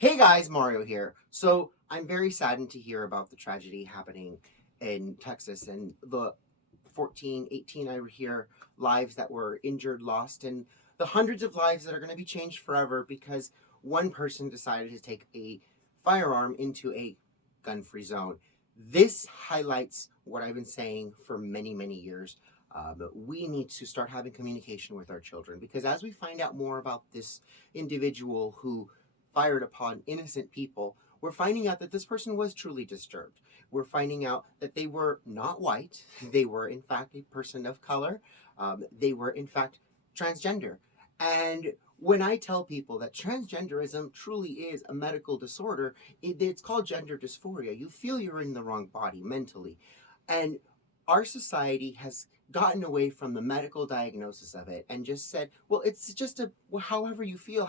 Hey guys, Mario here. So I'm very saddened to hear about the tragedy happening in Texas and the 14, 18, I hear lives that were injured, lost, and the hundreds of lives that are going to be changed forever because one person decided to take a firearm into a gun-free zone. This highlights what I've been saying for many, many years. We need to start having communication with our children because as we find out more about this individual who fired upon innocent people, we're finding out that this person was truly disturbed. We're finding out that they were not white. They were, in fact, a person of color. They were, in fact, transgender. And when I tell people that transgenderism truly is a medical disorder, it's called gender dysphoria. You feel you're in the wrong body mentally. And our society has gotten away from the medical diagnosis of it and just said, well, it's just a however you feel,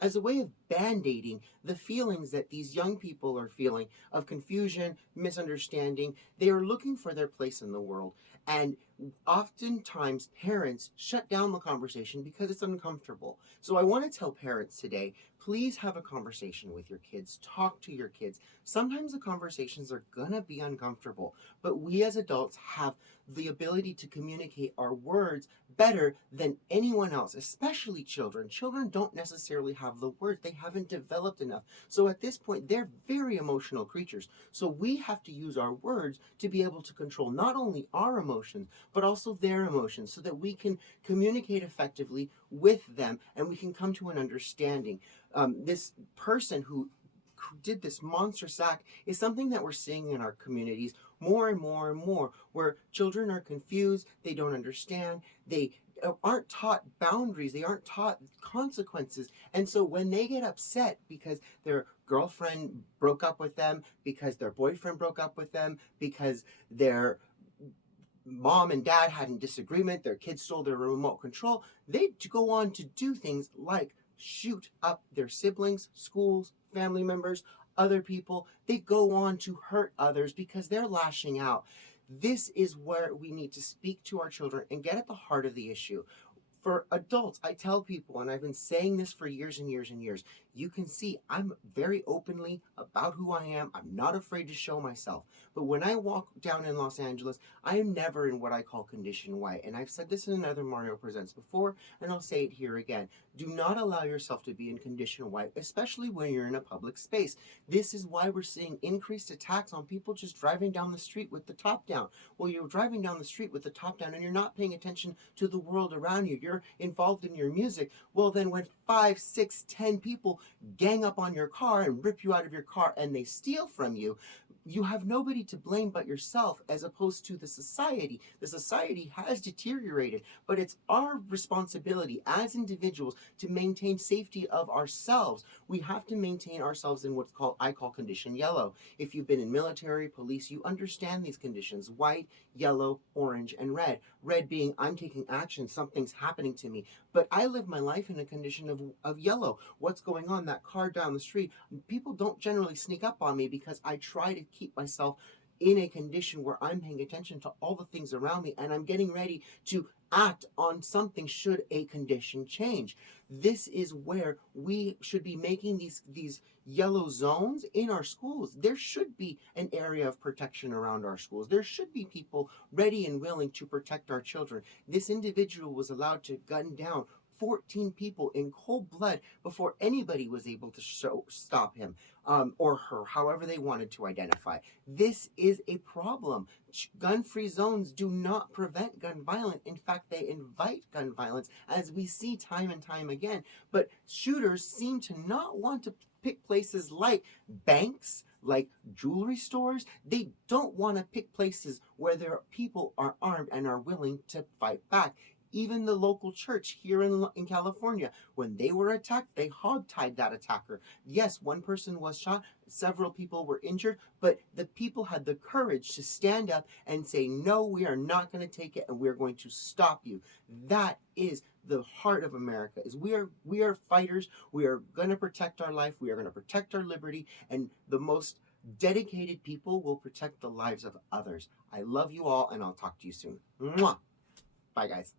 as a way of band-aiding the feelings that these young people are feeling of confusion, misunderstanding. They are looking for their place in the world. And oftentimes parents shut down the conversation because it's uncomfortable. So I want to tell parents today, please have a conversation with your kids. Talk to your kids. Sometimes the conversations are gonna be uncomfortable, but we as adults have the ability to communicate our words better than anyone else, especially children. Children don't necessarily have the words, they haven't developed enough. So at this point, they're very emotional creatures. So we have to use our words to be able to control not only our emotions, but also their emotions so that we can communicate effectively with them and we can come to an understanding. This person who did this monstrous act is something that we're seeing in our communities more and more and more, where children are confused, they don't understand, they aren't taught boundaries, they aren't taught consequences. And so when they get upset because their girlfriend broke up with them, because their boyfriend broke up with them, because their mom and dad had a disagreement, their kids stole their remote control, they go on to do things like shoot up their siblings, schools, family members, other people. They go on to hurt others because they're lashing out. This is where we need to speak to our children and get at the heart of the issue. For adults, I tell people, and I've been saying this for years and years and years, you can see I'm very openly about who I am. I'm not afraid to show myself. But when I walk down in Los Angeles, I am never in what I call condition white. And I've said this in another Mario Presents before, and I'll say it here again. Do not allow yourself to be in condition white, especially when you're in a public space. This is why we're seeing increased attacks on people just driving down the street with the top down. Well, you're driving down the street with the top down and you're not paying attention to the world around you. You're involved in your music. Well, then when 5, 6, 10 people gang up on your car and rip you out of your car and they steal from you, you have nobody to blame but yourself, as opposed to the society. The society has deteriorated, but it's our responsibility as individuals to maintain safety of ourselves. We have to maintain ourselves in what's called, I call condition yellow. If you've been in military, police, you understand these conditions: white, yellow, orange, and red. Red being I'm taking action, something's happening to me. But I live my life in a condition of yellow. What's going on? That car down the street. People don't generally sneak up on me because I try to keep myself in a condition where I'm paying attention to all the things around me and I'm getting ready to act on something should a condition change. This is where we should be making these yellow zones in our schools. There should be an area of protection around our schools. There should be people ready and willing to protect our children. This individual was allowed to gun down 14 people in cold blood before anybody was able to stop him, or her, however they wanted to identify. This is a problem. Gun-free zones do not prevent gun violence. In fact, they invite gun violence, as we see time and time again. But shooters seem to not want to pick places like banks, like jewelry stores. They don't want to pick places where their people are armed and are willing to fight back. Even the local church here in California, when they were attacked, they hogtied that attacker. Yes, one person was shot, several people were injured, but the people had the courage to stand up and say, no, we are not going to take it and we're going to stop you. That is the heart of America. Is we are fighters. We are going to protect our life. We are going to protect our liberty, and the most dedicated people will protect the lives of others. I love you all, and I'll talk to you soon. Mwah! Bye, guys.